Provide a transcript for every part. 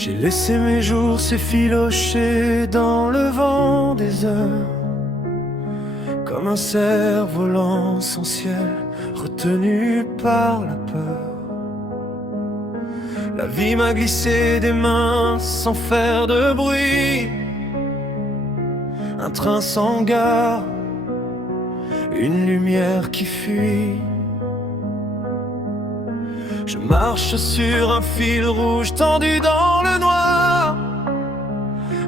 J'ai laissé mes jours s'effilocher dans le vent des heures, comme un cerf-volant sans ciel, retenu par la peur. La vie m'a glissé des mains sans faire de bruit. Un train sans gare, une lumière qui fuit. Je marche sur un fil rouge tendu dans le noir.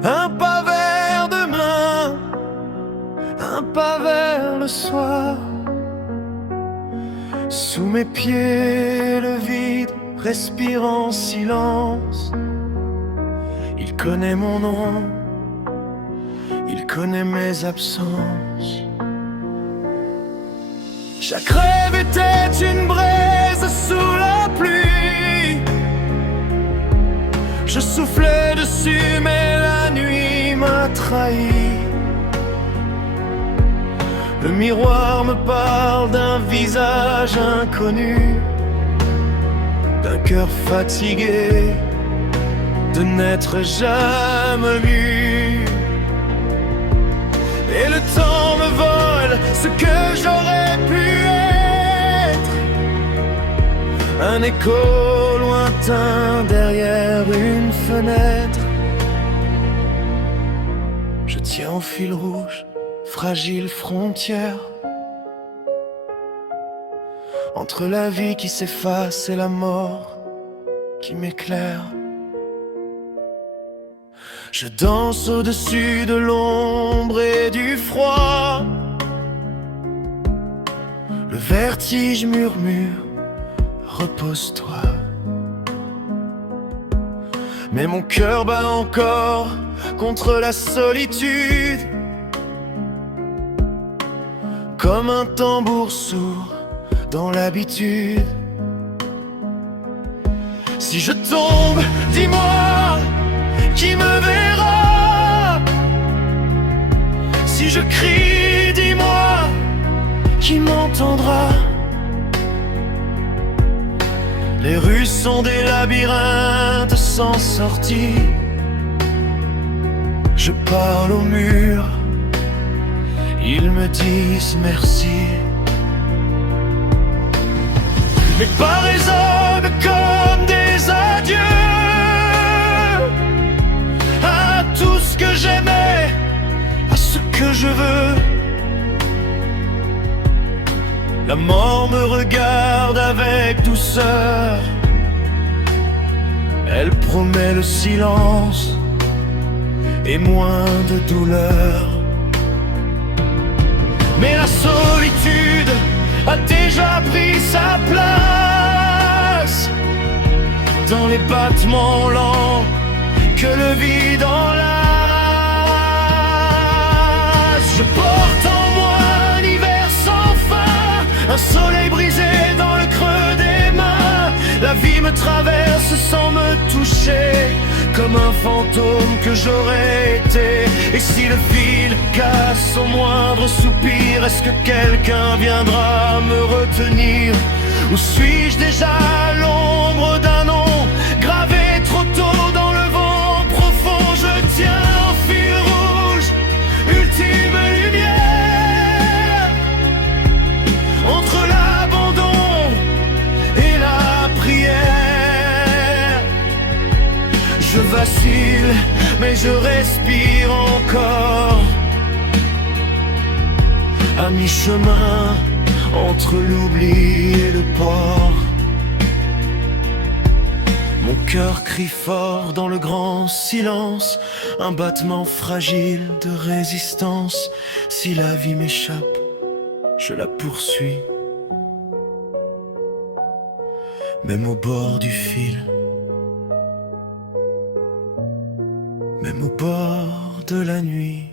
Un pas vers demain, un pas vers le soir. Sous mes pieds le vide respire en silence. Il connaît mon nom, il connaît mes absences. Chaque rêve était une braise sous la pluie. Je soufflais dessus mais la nuit m'a trahi. Le miroir me parle d'un visage inconnu, d'un cœur fatigué de n'être jamais mu. Et le temps me vole ce que j'aurais pu être, un écho lointain derrière une fenêtre. Je tiens au fil rouge, fragile frontière entre la vie qui s'efface et la mort qui m'éclaire. Je danse au-dessus de l'ombre et du froid. Le vertige murmure, repose-toi. Mais mon cœur bat encore contre la solitude, comme un tambour sourd dans l'habitude. Si je tombe, dis-moi qui me verra. Si je crie, dis-moi qui m'entendra. Les rues sont des labyrinthes sans sortie. Je parle au mur, ils me disent merci. Mes pas résonnent comme des adieux à tout ce que j'aimais, à ce que je veux. La mort me regarde avec douceur. Elle promet le silence et moins de douleur. Mais la solitude a déjà pris sa place dans les battements lents que le vide enlace. Je porte en moi un hiver sans fin, un soleil brisé dans le creux des mains. La vie me traverse sans me toucher, comme un fantôme que j'aurais été. Et si le fil casse au moindre soupir, est-ce que quelqu'un viendra me retenir? Ou suis-je déjà à l'ombre d'un nom gravé trop tôt dans le vent profond? Je tiens au fil rouge, ultime lumière, entre l'abandon et la prière. Je vacille, mais je respire encore, à mi-chemin entre l'oubli et le port. Mon cœur crie fort dans le grand silence, un battement fragile de résistance. Si la vie m'échappe, je la poursuis, même au bord du fil, même au bord de la nuit.